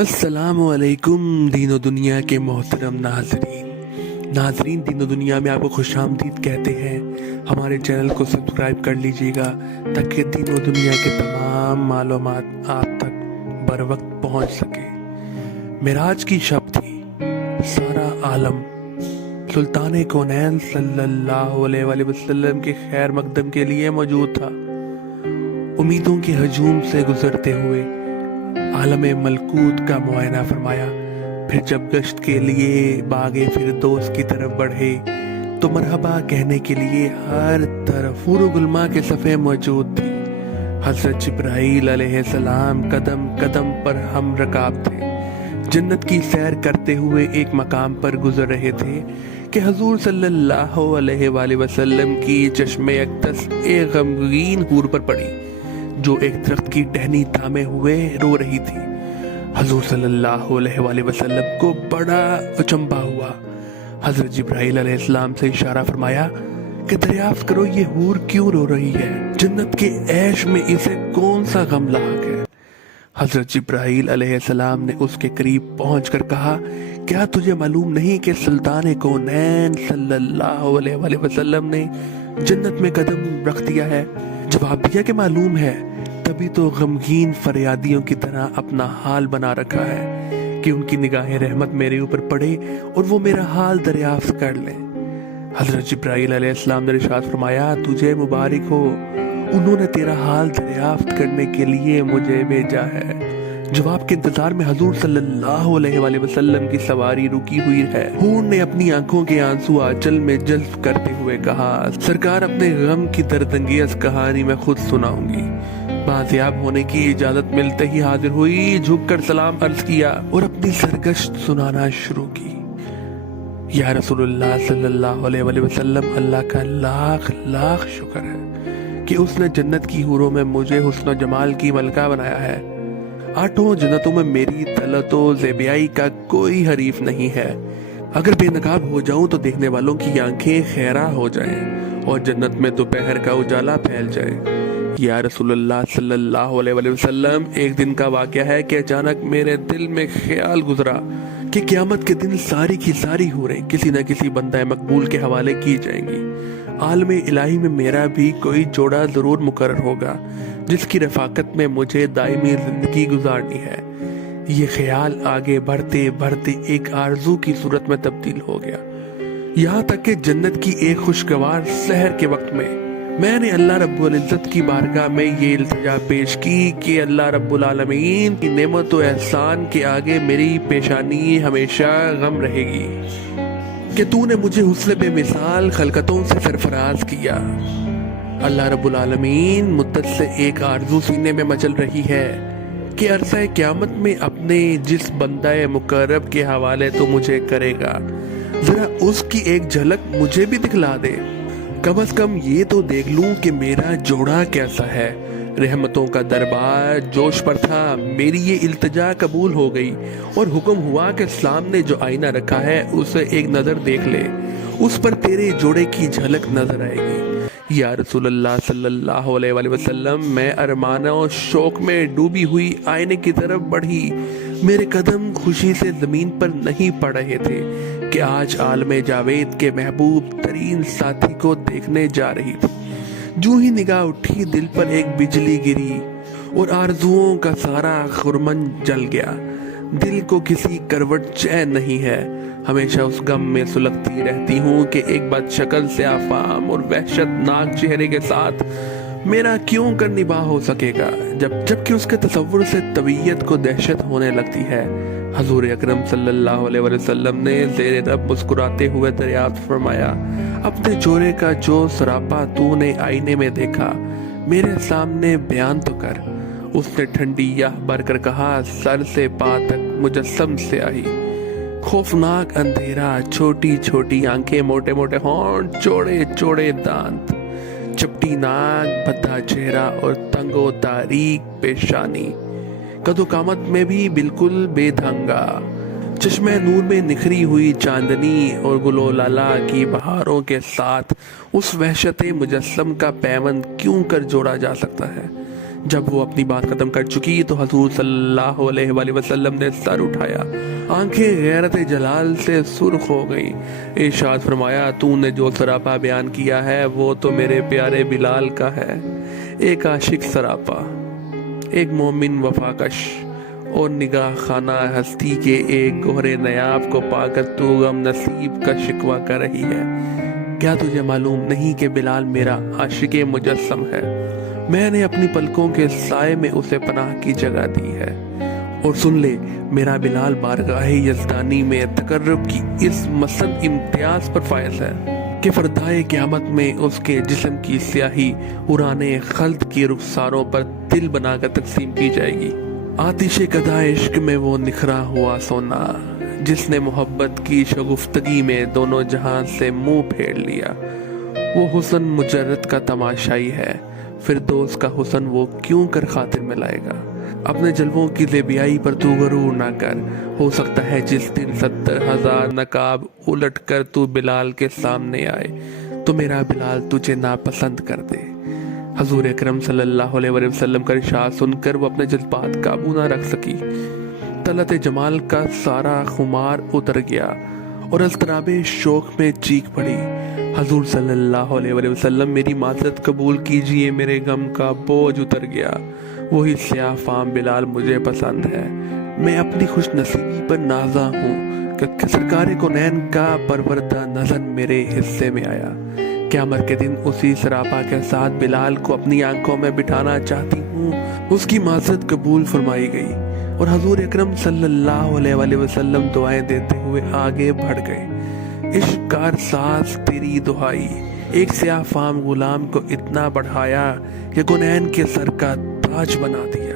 अस्सलाम वालेकुम दीनो दुनिया के मोहतरम नाजरीन दीनो दुनिया में आपको खुशामदीद कहते हैं। हमारे चैनल को सब्सक्राइब कर लीजिएगा ताकि दीनो दुनिया के तमाम मालूमात आप तक बर वक्त पहुंच सके। मिराज की शब थी, सारा आलम सुल्तान कौनैन सल्लल्लाहु अलैहि वसल्लम के खैर मकदम के लिए मौजूद था। उम्मीदों के हजूम से गुजरते हुए आलमे मलकूत का मुआयना फरमाया। फिर जब गश्त के लिए बागे फिरदौस की तरफ बढ़े तो मरहबा कहने के लिए हर तरफ फूर गुलमा के सफ़े मौजूद थी। हजरत जिब्राईल अलैहिस्सलाम कदम कदम पर हम रकाब थे। जन्नत की सैर करते हुए एक मकाम पर गुजर रहे थे कि हजूर सल्लल्लाहु अलैहि वसल्लम की चश्मे अक़दस एक गमगीन हूर पर पड़ी जो एक दरख्त की टहनी थामे हुए रो रही थी। हजूर सल्लल्लाहु अलैहि वसल्लम को बड़ा अचंभा हुआ। हजरत जिब्राईल अलैहिस्सलाम से इशारा फरमाया कि दरियाफ्त करो ये हूर क्यों रो रही है, जन्नत के ऐश में इसे कौन सा गम लाक है। हजरत जिब्राईल अलैहिस्सलाम ने उसके करीब पहुंचकर कहा, क्या तुझे मालूम नहीं कि सुल्तान कौनैन सल्लल्लाहु अलैहि वसल्लम ने जन्नत में कदम रख दिया है। जवाब दिया कि मालूम है, तभी तो गमगीन फरियादियों की तरह अपना हाल बना रखा है कि उनकी निगाहें रहमत मेरे ऊपर पड़े और वो मेरा हाल दरियाफ्त कर ले। हजरत जिब्राईल अलैहिस्सलाम ने इरशाद फरमाया, तुझे मुबारक हो, उन्होंने तेरा हाल दरियाफ्त करने के लिए मुझे भेजा है। जवाब के इंतजार में हजूर सल्लल्लाहु अलैहि वसल्लम की सवारी रुकी हुई है। हूर ने अपनी आंखों के आंसू आंचल में जज्ब करते हुए कहा, सरकार अपने गम की दर्दंगेज कहानी मैं खुद सुनाऊंगी। बाजियाब होने की इजाजत मिलते ही हाजिर हुई, झुककर सलाम अर्ज किया और अपनी सरगश्त सुनाना शुरू की। या रसूलुल्लाह सल्लल्लाहु अलैहि वसल्लम, अल्लाह का लाख लाख शुक्र है कि उसने जन्नत की हूरों में मुझे हुस्न जमाल की मलका बनाया है। आठों जन्नतों में मेरी तलतो ज़ेबियाई का कोई हरीफ नहीं है। अगर बेनकाब हो जाऊं तो देखने वालों की आंखें खैरा हो जाएं और जन्नत में दोपहर का उजाला फैल जाए। या रसूलुल्लाह सल्लल्लाहु अलैहि वसल्लम, एक दिन का वाक़या है कि अचानक मेरे दिल में ख्याल गुजरा कि क़यामत के दिन सारी की सारी हूरें किसी न किसी बंदा मकबूल के हवाले की जाएंगी। आलम इलाही में मेरा भी कोई जोड़ा जरूर मुकर्रर होगा जिसकी रफाकत में मुझे दायमी जिंदगी गुजारनी है। ये ख्याल आगे बढ़ते बढ़ते एक आरजू की सूरत में तब्दील हो गया। यहाँ तक कि जन्नत की एक खुशगवार सहर के वक्त में मैंने अल्लाह रब्बुल इज्जत की बारगाह में ये इल्तिजा पेश की कि अल्लाह रब्बुल आलमीन की नेमत व एहसान के आगे मेरी पेशानी हमेशा गम रहेगी कि तूने मुझे हुस्न बेमिसाल खलकतों से सरफराज किया। अल्लाह रब्बुल आलमीन मुद्दत से एक आरज़ू सीने में मचल रही है कि अरसा क़यामत में अपने जिस बंदाए मुकर्रब के हवाले तो मुझे करेगा, जरा उसकी एक झलक मुझे भी दिखला दे। कम से कम ये तो देख लूं कि मेरा जोड़ा कैसा है। रहमतों का दरबार जोश पर था। मेरी ये इल्तिजा कबूल हो गई और हुक्म हुआ कि सामने जो आईना रखा है उसे एक नज़र देख ले, उस पर तेरे जोड़े की झलक नजर आएगी। या रसूलुल्लाह सल्लल्लाहु अलैहि वसल्लम, मैं अरमानों शौक में डूबी हुई आईने की तरफ बढ़ी। मेरे कदम खुशी से जमीन पर नहीं पड़ रहे थे कि आज आलमे जावेद के महबूब तरीन साथी को देखने जा रही थी। जूं ही निगाह उठी, दिल पर एक बिजली गिरी और आरजुओं का सारा खुरमन जल गया। दिल को किसी करवट चैन नहीं है, हमेशा उस गम में सुलगती रहती हूँ कि एक बात शक्ल से आफाम और वहशतनाक चेहरे के साथ मेरा क्यों कर निभाह हो सकेगा, जबकि उसके तसव्वुर से तबीयत को दहशत होने लगती है। हजूर अकरम सल्लल्लाहु अलैहि वसल्लम ने ज़ेरे रब मुस्कुराते हुए दरियाफ्त फरमाया, अपने जोड़े का जो सरापा तूने आईने में देखा मेरे सामने बयान तो कर। उसने ठंडी याह भरकर कहा, सर से पा तक मुजस्सम से आई। खौफनाक अंधेरा, छोटी छोटी आंखें, मोटे मोटे होंठ, चौड़े चौड़े दांत, चपटी नाक, भद्दा चेहरा और तंगो तारीक पेशानी। कदो कामत में भी बिल्कुल बेढंगा, चश्मे नूर में निखरी हुई चांदनी और गुलो लाला की बहारों के साथ उस वहशत मुजस्सम का पैवंद क्यों कर जोड़ा जा सकता है। جب وہ اپنی بات ختم کر چکی تو حضور صلی اللہ علیہ وآلہ وسلم نے سر اٹھایا، آنکھیں غیرت جلال سے سرخ ہو گئیں۔ ارشاد فرمایا، تو نے جو سراپا بیان کیا ہے وہ تو میرے پیارے بلال کا ہے، ایک عاشق سراپا، ایک مومن وفاکش اور نگاہ خانہ ہستی کے ایک گوہر نیاب کو پا کر تو غم نصیب کا شکوہ کر رہی ہے۔ کیا تجھے معلوم نہیں کہ بلال میرا عاشق مجسم ہے؟ میں نے اپنی پلکوں کے سائے میں اسے پناہ کی جگہ دی ہے۔ اور سن لے، میرا بلال بارگاہ یزدانی میں تقرب کی اس مسند امتیاز پر فائز ہے کہ فردائے قیامت میں اس کے جسم کی سیاہی ارانے خلد کی رخساروں پر دل بنا کر تقسیم کی جائے گی۔ آتش قدح عشق میں وہ نکھرا ہوا سونا جس نے محبت کی شگفتگی میں دونوں جہاں سے منہ پھیر لیا، وہ حسن مجرد کا تماشائی ہے، فردوس کا حسن وہ کیوں کر خاطر میں لائے گا؟ اپنے جلووں کی زیبیائی پر تو غرور نہ کر، ہو سکتا ہے جس دن 70,000 نقاب الٹ کر تو بلال کے سامنے آئے تو میرا بلال تجھے ناپسند کر دے۔ حضور اکرم صلی اللہ علیہ وسلم کا ارشاد سن کر وہ اپنے جذبات قابو نہ رکھ سکی، طلعت جمال کا سارا خمار اتر گیا اور اضطراب شوق میں چیخ پڑی، حضور صلی اللہ علیہ وسلم میری معذرت قبول کیجئے، میرے غم کا بوجھ اتر گیا، وہی سیاہ فام بلال مجھے پسند ہے، میں اپنی خوش نصیبی پر نازا ہوں کہ سرکار کونین کا پروردہ نظر میرے حصے میں آیا۔ قیامت کے دن اسی سراپا کے ساتھ بلال کو اپنی آنکھوں میں بٹھانا چاہتی ہوں۔ اس کی معذرت قبول فرمائی گئی اور حضور اکرم صلی اللہ علیہ وسلم دعائیں دیتے ہوئے آگے بڑھ گئے۔ عشق کار ساز تیری دہائی، ایک سیاہ فام غلام کو اتنا بڑھایا کہ کونین کے سر کا تاج بنا دیا۔